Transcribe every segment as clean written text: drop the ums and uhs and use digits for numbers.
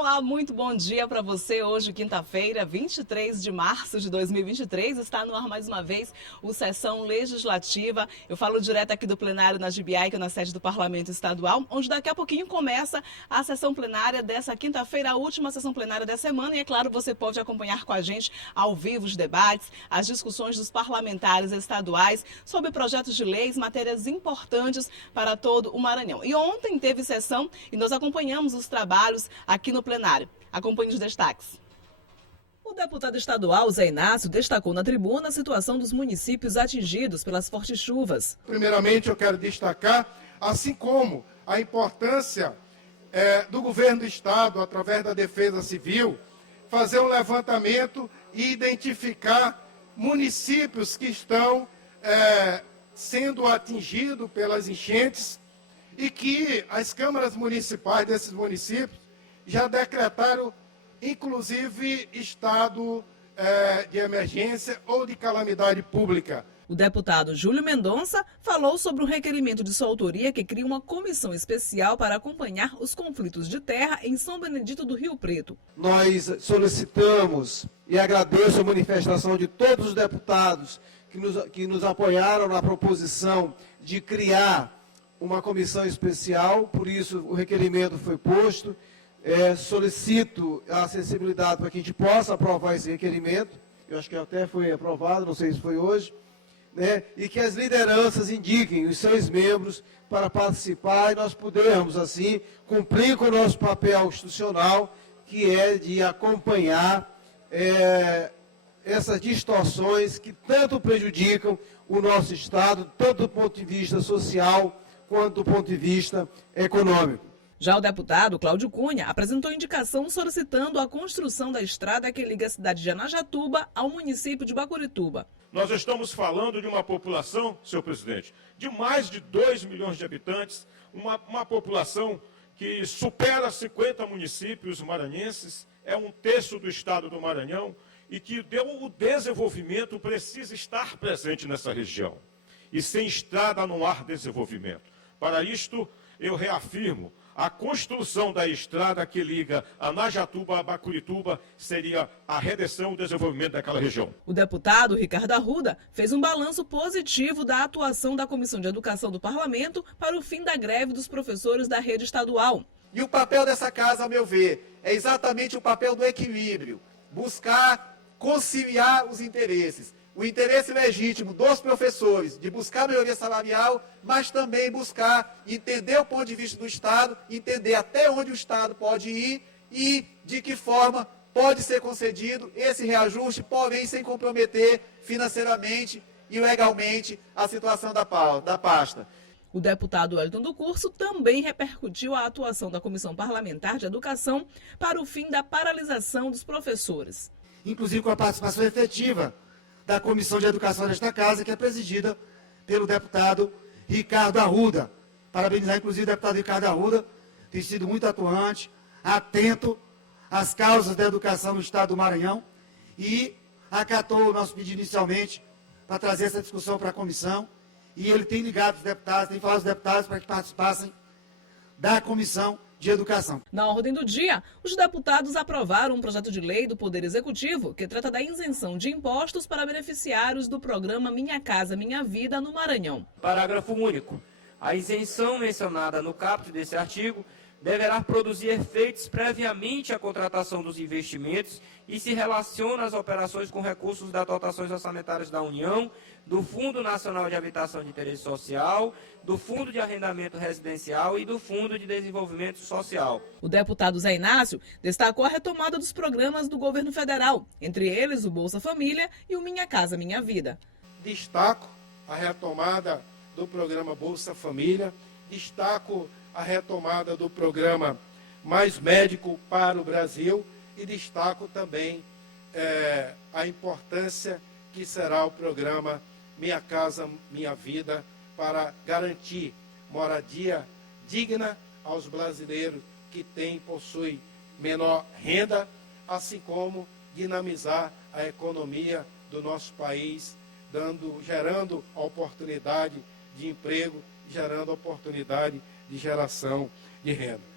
Olá, muito bom dia para você. Hoje, quinta-feira, 23 de março de 2023, está no ar mais uma vez o Sessão Legislativa. Eu falo direto aqui do plenário na GBI, que é na sede do Parlamento Estadual, onde daqui a pouquinho começa a sessão plenária dessa quinta-feira, a última sessão plenária da semana. E é claro, você pode acompanhar com a gente ao vivo os debates, as discussões dos parlamentares estaduais sobre projetos de leis, matérias importantes para todo o Maranhão. E ontem teve sessão e nós acompanhamos os trabalhos aqui no plenário. Acompanhe os destaques. O deputado estadual Zé Inácio destacou na tribuna a situação dos municípios atingidos pelas fortes chuvas. Primeiramente, eu quero destacar, assim como a importância do governo do estado, através da Defesa Civil, fazer um levantamento e identificar municípios que estão sendo atingidos pelas enchentes e que as câmaras municipais desses municípios já decretaram, inclusive, estado de emergência ou de calamidade pública. O deputado Júlio Mendonça falou sobre um requerimento de sua autoria que cria uma comissão especial para acompanhar os conflitos de terra em São Benedito do Rio Preto. Nós solicitamos e agradeço a manifestação de todos os deputados que nos apoiaram na proposição de criar uma comissão especial, por isso o requerimento foi posto. Solicito a sensibilidade para que a gente possa aprovar esse requerimento, eu acho que até foi aprovado, não sei se foi hoje, e que as lideranças indiquem os seus membros para participar e nós pudermos, assim, cumprir com o nosso papel institucional, que é de acompanhar essas distorções que tanto prejudicam o nosso Estado, tanto do ponto de vista social quanto do ponto de vista econômico. Já o deputado Cláudio Cunha apresentou indicação solicitando a construção da estrada que liga a cidade de Anajatuba ao município de Bacurituba. Nós estamos falando de uma população, senhor presidente, de mais de 2 milhões de habitantes, uma população que supera 50 municípios maranhenses, é um terço do estado do Maranhão e que o desenvolvimento precisa estar presente nessa região. E sem estrada não há desenvolvimento. Para isto, eu reafirmo, a construção da estrada que liga Anajatuba a Bacurituba seria a redenção e o desenvolvimento daquela região. O deputado Ricardo Arruda fez um balanço positivo da atuação da Comissão de Educação do Parlamento para o fim da greve dos professores da rede estadual. E o papel dessa casa, ao meu ver, é exatamente o papel do equilíbrio, buscar conciliar os interesses. O interesse legítimo dos professores de buscar melhoria salarial, mas também buscar entender o ponto de vista do Estado, entender até onde o Estado pode ir e de que forma pode ser concedido esse reajuste, porém sem comprometer financeiramente e legalmente a situação da pasta. O deputado Wellington do Curso também repercutiu a atuação da Comissão Parlamentar de Educação para o fim da paralisação dos professores. Inclusive com a participação efetiva da Comissão de Educação desta Casa, que é presidida pelo deputado Ricardo Arruda. Parabenizar, inclusive, o deputado Ricardo Arruda, tem sido muito atuante, atento às causas da educação no estado do Maranhão e acatou o nosso pedido inicialmente para trazer essa discussão para a comissão e ele tem ligado os deputados, tem falado aos deputados para que participassem da Comissão de Educação. Na ordem do dia, os deputados aprovaram um projeto de lei do Poder Executivo que trata da isenção de impostos para beneficiários do programa Minha Casa Minha Vida no Maranhão. Parágrafo único. A isenção mencionada no caput desse artigo deverá produzir efeitos previamente à contratação dos investimentos e se relaciona às operações com recursos das dotações orçamentárias da União, do Fundo Nacional de Habitação de Interesse Social, do Fundo de Arrendamento Residencial e do Fundo de Desenvolvimento Social. O deputado Zé Inácio destacou a retomada dos programas do governo federal, entre eles o Bolsa Família e o Minha Casa Minha Vida. Destaco a retomada do programa Bolsa Família, destaco a retomada do programa Mais Médico para o Brasil e destaco também a importância que será o programa Minha Casa Minha Vida para garantir moradia digna aos brasileiros que possuem menor renda, assim como dinamizar a economia do nosso país, gerando oportunidade de emprego, gerando oportunidade de geração de renda.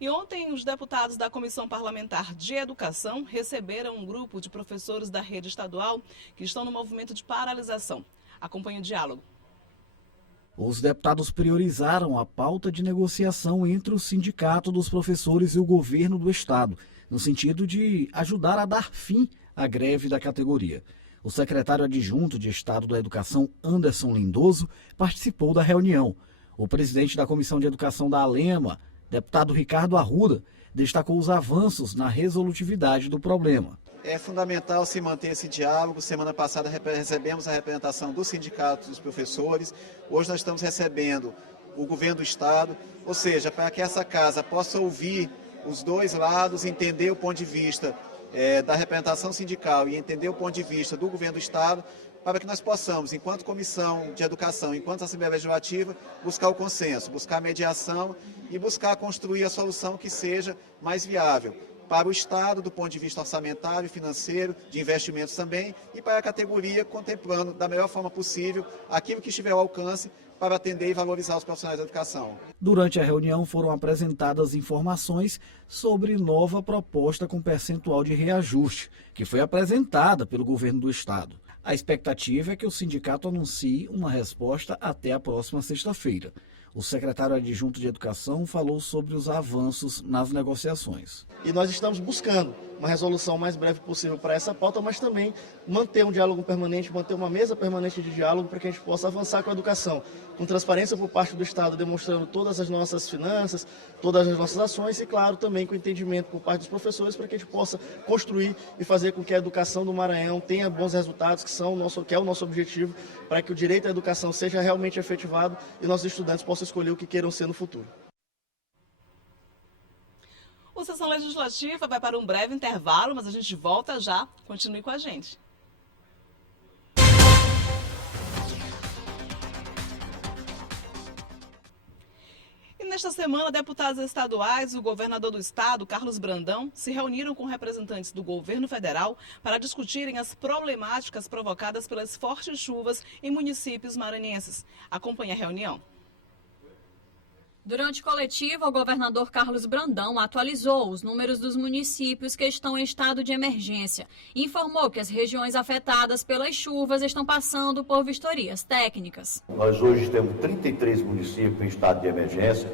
E ontem, os deputados da Comissão Parlamentar de Educação receberam um grupo de professores da rede estadual que estão no movimento de paralisação. Acompanhe o diálogo. Os deputados priorizaram a pauta de negociação entre o Sindicato dos Professores e o governo do estado, no sentido de ajudar a dar fim à greve da categoria. O secretário adjunto de Estado da Educação, Anderson Lindoso, participou da reunião. O presidente da Comissão de Educação da Alema, deputado Ricardo Arruda, destacou os avanços na resolutividade do problema. É fundamental se manter esse diálogo. Semana passada recebemos a representação do Sindicato dos Professores. Hoje nós estamos recebendo o governo do Estado, ou seja, para que essa casa possa ouvir os dois lados, entender o ponto de vista da representação sindical e entender o ponto de vista do governo do Estado, para que nós possamos, enquanto Comissão de Educação, enquanto Assembleia Legislativa, buscar o consenso, buscar a mediação e buscar construir a solução que seja mais viável para o Estado, do ponto de vista orçamentário, financeiro, de investimentos também, e para a categoria, contemplando da melhor forma possível aquilo que estiver ao alcance para atender e valorizar os profissionais da educação. Durante a reunião foram apresentadas informações sobre nova proposta com percentual de reajuste, que foi apresentada pelo governo do estado. A expectativa é que o sindicato anuncie uma resposta até a próxima sexta-feira. O secretário adjunto de Educação falou sobre os avanços nas negociações. E nós estamos buscando uma resolução o mais breve possível para essa pauta, mas também manter um diálogo permanente, manter uma mesa permanente de diálogo para que a gente possa avançar com a educação, com transparência por parte do Estado, demonstrando todas as nossas finanças, todas as nossas ações e, claro, também com entendimento por parte dos professores para que a gente possa construir e fazer com que a educação do Maranhão tenha bons resultados, que é o nosso objetivo, para que o direito à educação seja realmente efetivado e nossos estudantes possam escolher o que queiram ser no futuro. O Sessão Legislativa vai para um breve intervalo, mas a gente volta já. Continue com a gente. E nesta semana, deputados estaduais e o governador do estado, Carlos Brandão, se reuniram com representantes do governo federal para discutirem as problemáticas provocadas pelas fortes chuvas em municípios maranhenses. Acompanhe a reunião. Durante coletiva, o governador Carlos Brandão atualizou os números dos municípios que estão em estado de emergência e informou que as regiões afetadas pelas chuvas estão passando por vistorias técnicas. Nós hoje temos 33 municípios em estado de emergência.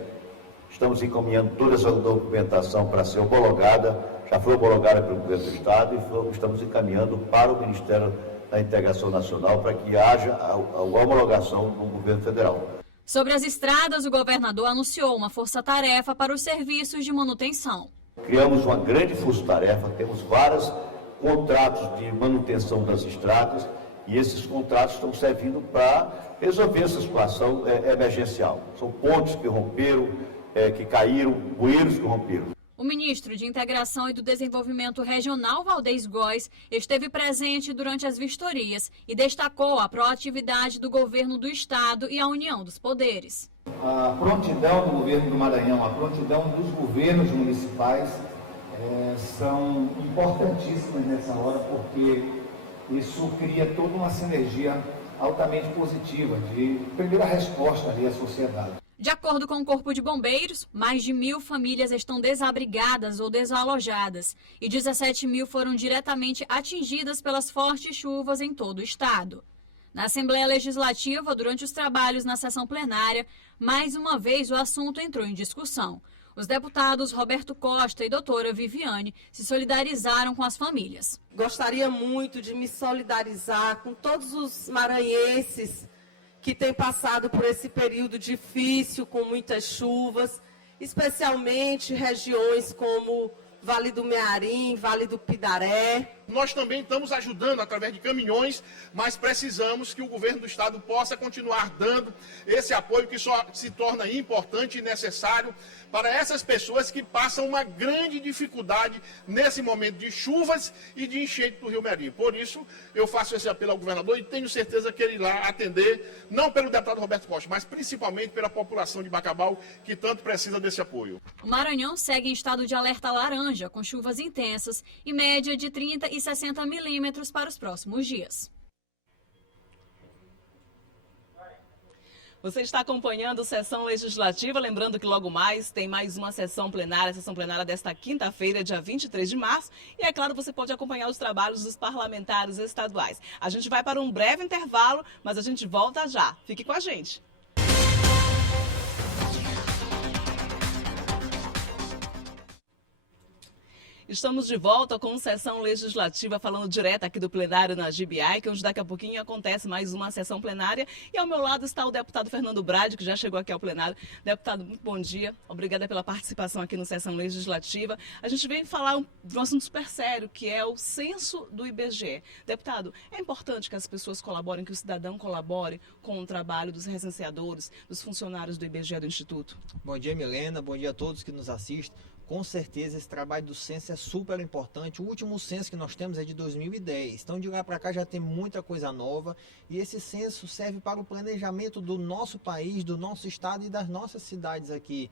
Estamos encaminhando toda essa documentação para ser homologada, já foi homologada pelo governo do estado e estamos encaminhando para o Ministério da Integração Nacional para que haja a homologação no governo federal. Sobre as estradas, o governador anunciou uma força-tarefa para os serviços de manutenção. Criamos uma grande força-tarefa, temos vários contratos de manutenção das estradas e esses contratos estão servindo para resolver essa situação emergencial. São pontes que romperam, que caíram, bueiros que romperam. O ministro de Integração e do Desenvolvimento Regional, Valdez Góes, esteve presente durante as vistorias e destacou a proatividade do governo do estado e a união dos poderes. A prontidão do governo do Maranhão, a prontidão dos governos municipais são importantíssimas nessa hora, porque isso cria toda uma sinergia altamente positiva de primeira resposta ali à sociedade. De acordo com o Corpo de Bombeiros, mais de 1.000 famílias estão desabrigadas ou desalojadas e 17.000 foram diretamente atingidas pelas fortes chuvas em todo o estado. Na Assembleia Legislativa, durante os trabalhos na sessão plenária, mais uma vez o assunto entrou em discussão. Os deputados Roberto Costa e doutora Viviane se solidarizaram com as famílias. Gostaria muito de me solidarizar com todos os maranhenses que têm passado por esse período difícil, com muitas chuvas, especialmente regiões como Vale do Mearim, Vale do Pidaré. Nós também estamos ajudando através de caminhões, mas precisamos que o governo do estado possa continuar dando esse apoio que só se torna importante e necessário para essas pessoas que passam uma grande dificuldade nesse momento de chuvas e de enchente do Rio Mearim. Por isso, eu faço esse apelo ao governador e tenho certeza que ele irá atender, não pelo deputado Roberto Costa, mas principalmente pela população de Bacabal, que tanto precisa desse apoio. O Maranhão segue em estado de alerta laranja, com chuvas intensas e média de 30 e 60 milímetros para os próximos dias. Você está acompanhando a sessão legislativa, lembrando que logo mais tem mais uma sessão plenária, a sessão plenária desta quinta-feira, dia 23 de março. E é claro, você pode acompanhar os trabalhos dos parlamentares estaduais. A gente vai para um breve intervalo, mas a gente volta já. Fique com a gente. Estamos de volta com sessão legislativa, falando direto aqui do plenário na GBI, que onde daqui a pouquinho acontece mais uma sessão plenária. E ao meu lado está o deputado Fernando Brade, que já chegou aqui ao plenário. Deputado, muito bom dia. Obrigada pela participação aqui no sessão legislativa. A gente vem falar de um assunto super sério, que é o censo do IBGE. Deputado, é importante que as pessoas colaborem, que o cidadão colabore com o trabalho dos recenseadores, dos funcionários do IBGE do Instituto. Bom dia, Milena. Bom dia a todos que nos assistem. Com certeza esse trabalho do censo é super importante. O último censo que nós temos é de 2010. Então de lá para cá já tem muita coisa nova. E esse censo serve para o planejamento do nosso país, do nosso estado e das nossas cidades aqui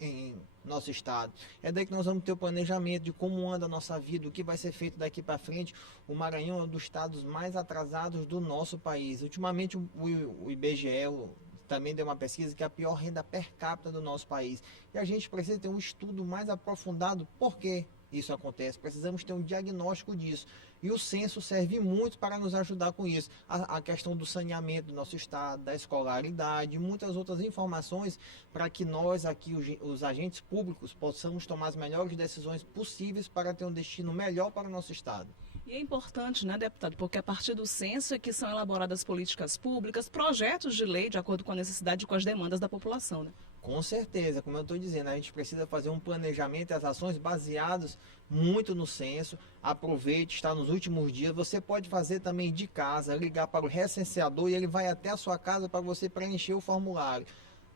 em nosso estado. É daí que nós vamos ter o planejamento de como anda a nossa vida, o que vai ser feito daqui para frente. O Maranhão é um dos estados mais atrasados do nosso país. Ultimamente o IBGE... também deu uma pesquisa que é a pior renda per capita do nosso país. E a gente precisa ter um estudo mais aprofundado por que isso acontece. Precisamos ter um diagnóstico disso. E o censo serve muito para nos ajudar com isso. A questão do saneamento do nosso estado, da escolaridade e muitas outras informações para que nós aqui, os agentes públicos, possamos tomar as melhores decisões possíveis para ter um destino melhor para o nosso estado. E é importante, né, deputado, porque a partir do censo é que são elaboradas políticas públicas, projetos de lei de acordo com a necessidade e com as demandas da população, né? Com certeza, como eu estou dizendo, a gente precisa fazer um planejamento e as ações baseadas muito no censo. Aproveite, está nos últimos dias. Você pode fazer também de casa, ligar para o recenseador e ele vai até a sua casa para você preencher o formulário.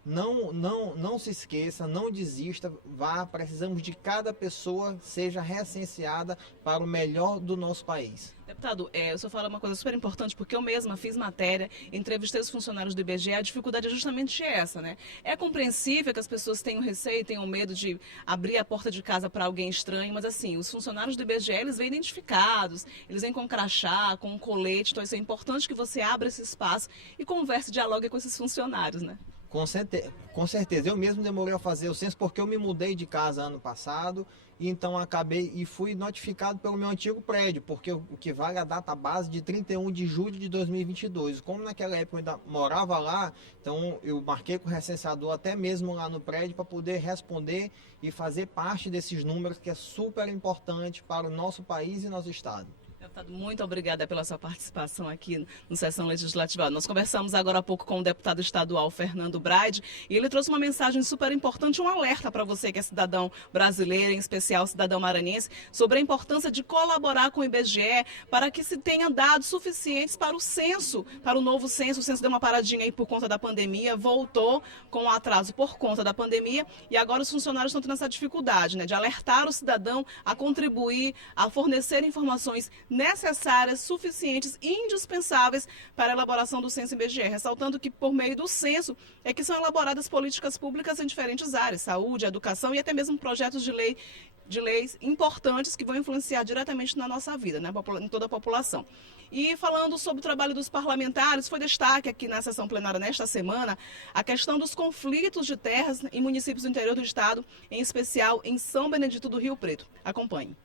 Não se esqueça, não desista, vá, precisamos de cada pessoa seja recenseada para o melhor do nosso país. Deputado, o senhor fala uma coisa super importante, porque eu mesma fiz matéria, entrevistei os funcionários do IBGE, a dificuldade é justamente essa, né? É compreensível que as pessoas tenham receio, tenham medo de abrir a porta de casa para alguém estranho, mas assim, os funcionários do IBGE, eles vêm identificados, eles vêm com crachá, com colete, então isso é importante que você abra esse espaço e converse, dialogue com esses funcionários, né? Com certeza, eu mesmo demorei a fazer o censo porque eu me mudei de casa ano passado e então acabei e fui notificado pelo meu antigo prédio, porque o que vale a data base de 31 de julho de 2022. Como naquela época eu ainda morava lá, então eu marquei com o recenseador até mesmo lá no prédio para poder responder e fazer parte desses números que é super importante para o nosso país e nosso estado. Deputado, muito obrigada pela sua participação aqui no Sessão Legislativa. Nós conversamos agora há pouco com o deputado estadual Fernando Brade e ele trouxe uma mensagem super importante, um alerta para você que é cidadão brasileiro, em especial cidadão maranhense, sobre a importância de colaborar com o IBGE para que se tenha dados suficientes para o censo, para o novo censo. O censo deu uma paradinha aí por conta da pandemia, voltou com atraso por conta da pandemia e agora os funcionários estão tendo essa dificuldade, né, de alertar o cidadão a contribuir, a fornecer informações necessárias, suficientes e indispensáveis para a elaboração do censo IBGE, ressaltando que por meio do censo é que são elaboradas políticas públicas em diferentes áreas, saúde, educação e até mesmo projetos de leis importantes que vão influenciar diretamente na nossa vida, né, em toda a população. E falando sobre o trabalho dos parlamentares, foi destaque aqui na sessão plenária nesta semana a questão dos conflitos de terras em municípios do interior do estado, em especial em São Benedito do Rio Preto. Acompanhe.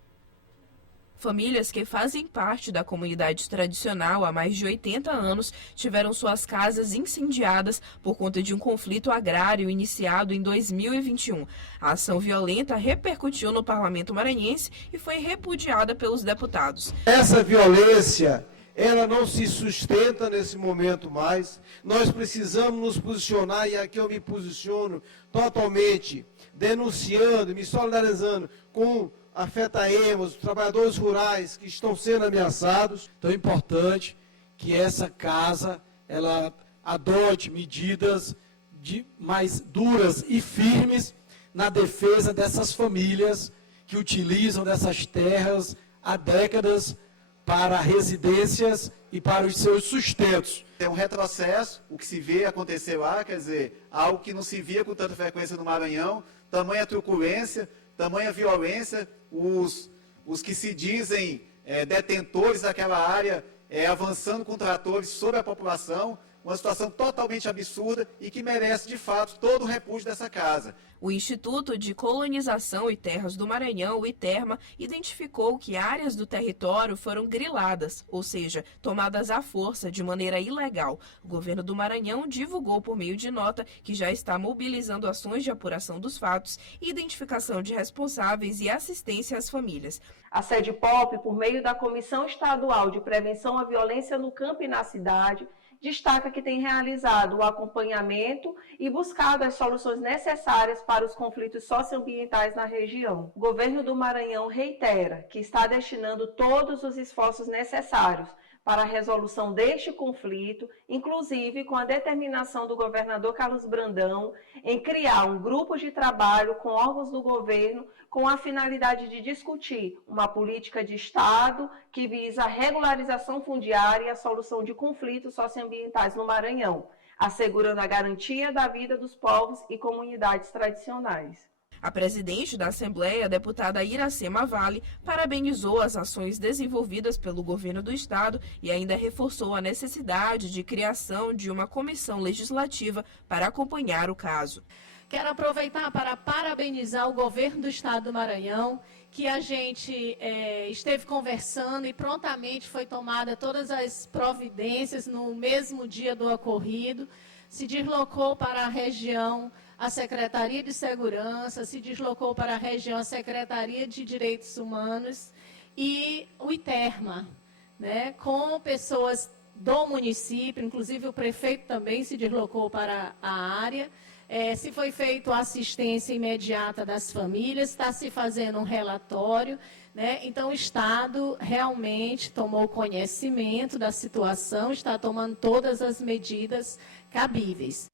Famílias que fazem parte da comunidade tradicional há mais de 80 anos tiveram suas casas incendiadas por conta de um conflito agrário iniciado em 2021. A ação violenta repercutiu no parlamento maranhense e foi repudiada pelos deputados. Essa violência, ela não se sustenta nesse momento mais. Nós precisamos nos posicionar, e aqui eu me posiciono totalmente denunciando, me solidarizando com afetaemos, os trabalhadores rurais que estão sendo ameaçados. Então é importante que essa casa ela adote medidas mais duras e firmes na defesa dessas famílias que utilizam dessas terras há décadas para residências e para os seus sustentos. É um retrocesso, o que se vê acontecer lá, quer dizer, algo que não se via com tanta frequência no Maranhão, tamanha truculência, tamanha violência, os que se dizem detentores daquela área avançando com tratores sobre a população, uma situação totalmente absurda e que merece, de fato, todo o repúdio dessa casa. O Instituto de Colonização e Terras do Maranhão, o ITERMA, identificou que áreas do território foram griladas, ou seja, tomadas à força de maneira ilegal. O governo do Maranhão divulgou por meio de nota que já está mobilizando ações de apuração dos fatos, identificação de responsáveis e assistência às famílias. A SEDPOP, por meio da Comissão Estadual de Prevenção à Violência no Campo e na Cidade, destaca que tem realizado o acompanhamento e buscado as soluções necessárias para os conflitos socioambientais na região. O governo do Maranhão reitera que está destinando todos os esforços necessários para a resolução deste conflito, inclusive com a determinação do governador Carlos Brandão em criar um grupo de trabalho com órgãos do governo com a finalidade de discutir uma política de Estado que visa a regularização fundiária e a solução de conflitos socioambientais no Maranhão, assegurando a garantia da vida dos povos e comunidades tradicionais. A presidente da Assembleia, a deputada Iracema Vale, parabenizou as ações desenvolvidas pelo governo do Estado e ainda reforçou a necessidade de criação de uma comissão legislativa para acompanhar o caso. Quero aproveitar para parabenizar o governo do Estado do Maranhão, que a gente esteve conversando e prontamente foi tomada todas as providências no mesmo dia do ocorrido, se deslocou para a região a Secretaria de Segurança, se deslocou para a região a Secretaria de Direitos Humanos e o ITERMA, né, com pessoas do município, inclusive o prefeito também se deslocou para a área. Se foi feita a assistência imediata das famílias, está se fazendo um relatório, né? Então o Estado realmente tomou conhecimento da situação, está tomando todas as medidas cabíveis.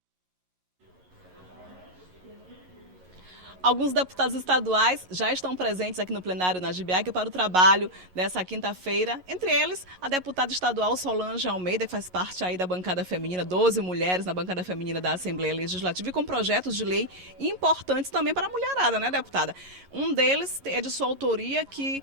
Alguns deputados estaduais já estão presentes aqui no plenário na GBA para o trabalho dessa quinta-feira. Entre eles, a deputada estadual Solange Almeida, que faz parte aí da bancada feminina, 12 mulheres na bancada feminina da Assembleia Legislativa e com projetos de lei importantes também para a mulherada, né, deputada? Um deles é de sua autoria, que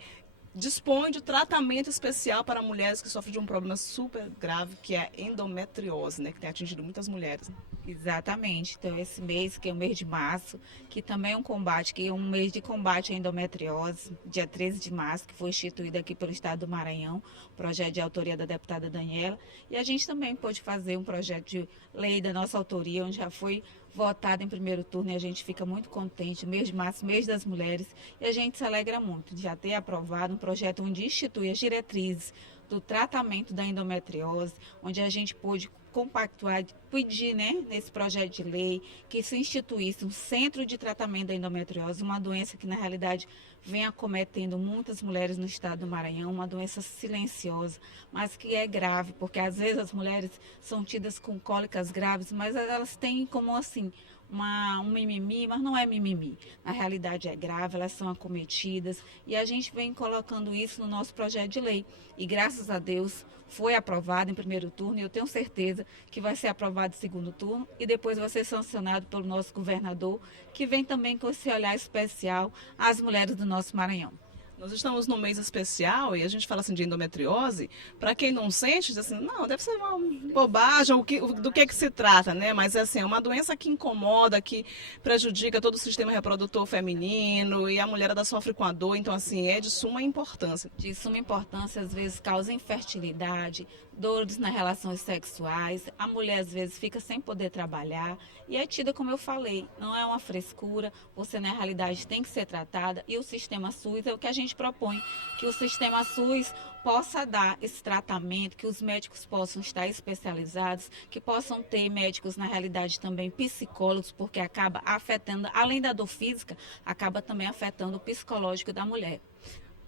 dispõe de tratamento especial para mulheres que sofrem de um problema super grave, que é a endometriose, né, que tem atingido muitas mulheres. Exatamente. Então, esse mês, que é o mês de março, que também é um mês de combate à endometriose, dia 13 de março, que foi instituído aqui pelo Estado do Maranhão, projeto de autoria da deputada Daniela, e a gente também pôde fazer um projeto de lei da nossa autoria, onde já foi votado em primeiro turno, e a gente fica muito contente. O mês de março, mês das mulheres, e a gente se alegra muito de já ter aprovado um projeto onde institui as diretrizes do tratamento da endometriose, onde a gente pôde compactuar, pedir, né, nesse projeto de lei, que se instituísse um centro de tratamento da endometriose, uma doença que na realidade vem acometendo muitas mulheres no estado do Maranhão, uma doença silenciosa, mas que é grave, porque às vezes as mulheres são tidas com cólicas graves, mas elas têm como assim, um mimimi, mas não é mimimi. Na realidade é grave, elas são acometidas e a gente vem colocando isso no nosso projeto de lei. E graças a Deus foi aprovado em primeiro turno e eu tenho certeza que vai ser aprovado em segundo turno e depois vai ser sancionado pelo nosso governador, que vem também com esse olhar especial às mulheres do nosso Maranhão. Nós estamos num mês especial e a gente fala assim de endometriose. Para quem não sente, diz assim, não, deve ser uma bobagem, do que se trata, né? Mas assim, é uma doença que incomoda, que prejudica todo o sistema reprodutor feminino e a mulherada sofre com a dor, então assim, é de suma importância. De suma importância, às vezes causa infertilidade, dores nas relações sexuais, a mulher às vezes fica sem poder trabalhar e é tida, como eu falei, não é uma frescura, você na realidade tem que ser tratada e o sistema SUS é o que a gente propõe, que o sistema SUS possa dar esse tratamento, que os médicos possam estar especializados, que possam ter médicos na realidade também psicólogos, porque acaba afetando, além da dor física, acaba também afetando o psicológico da mulher.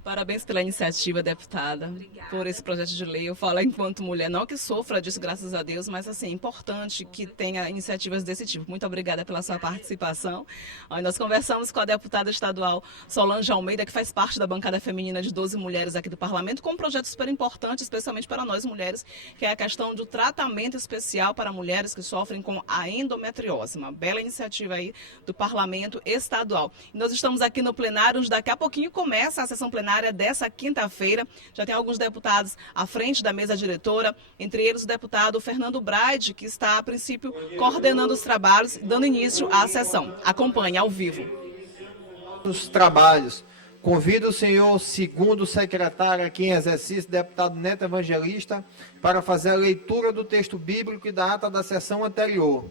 Parabéns pela iniciativa, deputada. Obrigada. Por esse projeto de lei. Eu falo enquanto mulher, não que sofra disso, graças a Deus, mas assim, é importante que tenha iniciativas desse tipo. Muito obrigada pela sua participação. Nós conversamos com a deputada estadual Solange Almeida, que faz parte da bancada feminina de 12 mulheres aqui do Parlamento, com um projeto super importante, especialmente para nós mulheres, que é a questão do tratamento especial para mulheres que sofrem com a endometriose. Uma bela iniciativa aí do Parlamento Estadual. E nós estamos aqui no plenário, onde daqui a pouquinho começa a sessão plenária plenária dessa quinta-feira. Já tem alguns deputados à frente da mesa diretora, entre eles o deputado Fernando Braide, que está, a princípio, coordenando os trabalhos, dando início à sessão. Acompanhe ao vivo. Os trabalhos. Convido o senhor segundo secretário aqui em exercício, deputado Neto Evangelista, para fazer a leitura do texto bíblico e da ata da sessão anterior.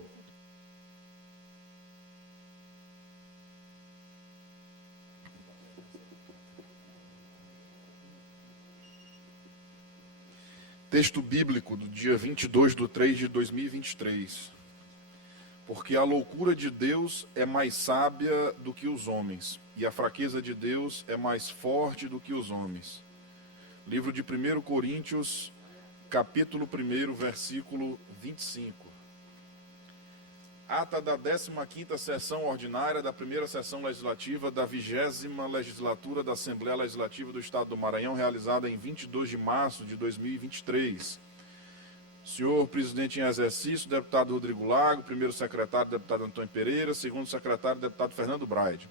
Texto bíblico do dia 22/3/2023. Porque a loucura de Deus é mais sábia do que os homens, e a fraqueza de Deus é mais forte do que os homens. Livro de 1 Coríntios, capítulo 1, versículo 25. Ata da 15ª sessão ordinária da primeira sessão legislativa da 20ª legislatura da Assembleia Legislativa do Estado do Maranhão, realizada em 22 de março de 2023. Senhor presidente em exercício, deputado Rodrigo Lago, primeiro secretário, deputado Antônio Pereira, segundo secretário, deputado Fernando Braide.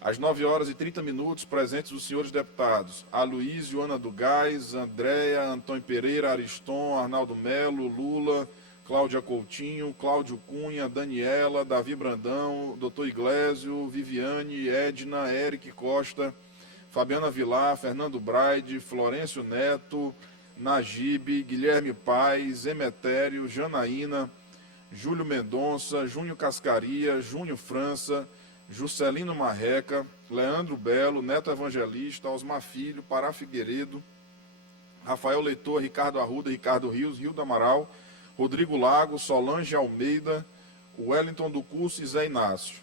Às 9h30, presentes os senhores deputados Aloísio, Ana do Gás, Andréia, Antônio Pereira, Ariston, Arnaldo Melo, Lula, Cláudia Coutinho, Cláudio Cunha, Daniela, Davi Brandão, Dr. Iglesio, Viviane, Edna, Eric Costa, Fabiana Vilar, Fernando Braide, Florencio Neto, Najib, Guilherme Paes, Emetério, Janaína, Júlio Mendonça, Júnior Cascaria, Júnior França, Juscelino Marreca, Leandro Belo, Neto Evangelista, Osmar Filho, Pará Figueiredo, Rafael Leitor, Ricardo Arruda, Ricardo Rios, Rildo Amaral, Rodrigo Lago, Solange Almeida, Wellington do Curso e Zé Inácio.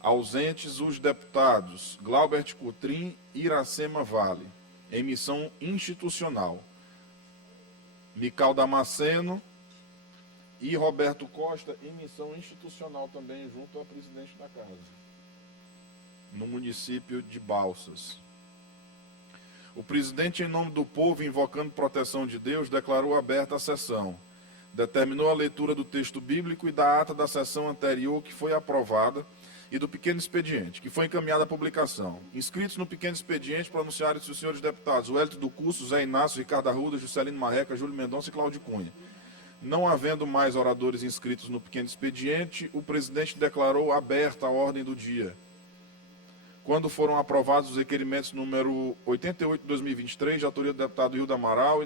Ausentes os deputados Glaubert Coutrin e Iracema Vale, em missão institucional. Mical Damasceno e Roberto Costa, em missão institucional também, junto ao presidente da casa, no município de Balsas. O presidente, em nome do povo, invocando proteção de Deus, declarou aberta a sessão. Determinou a leitura do texto bíblico e da ata da sessão anterior, que foi aprovada, e do pequeno expediente, que foi encaminhada à publicação. Inscritos no pequeno expediente, pronunciaram-se os senhores deputados Wellington do Curso, Zé Inácio, Ricardo Arruda, Juscelino Marreca, Júlio Mendonça e Cláudio Cunha. Não havendo mais oradores inscritos no pequeno expediente, o presidente declarou aberta a ordem do dia. Quando foram aprovados os requerimentos número 88/2023, de autoria do deputado Rildo Amaral, e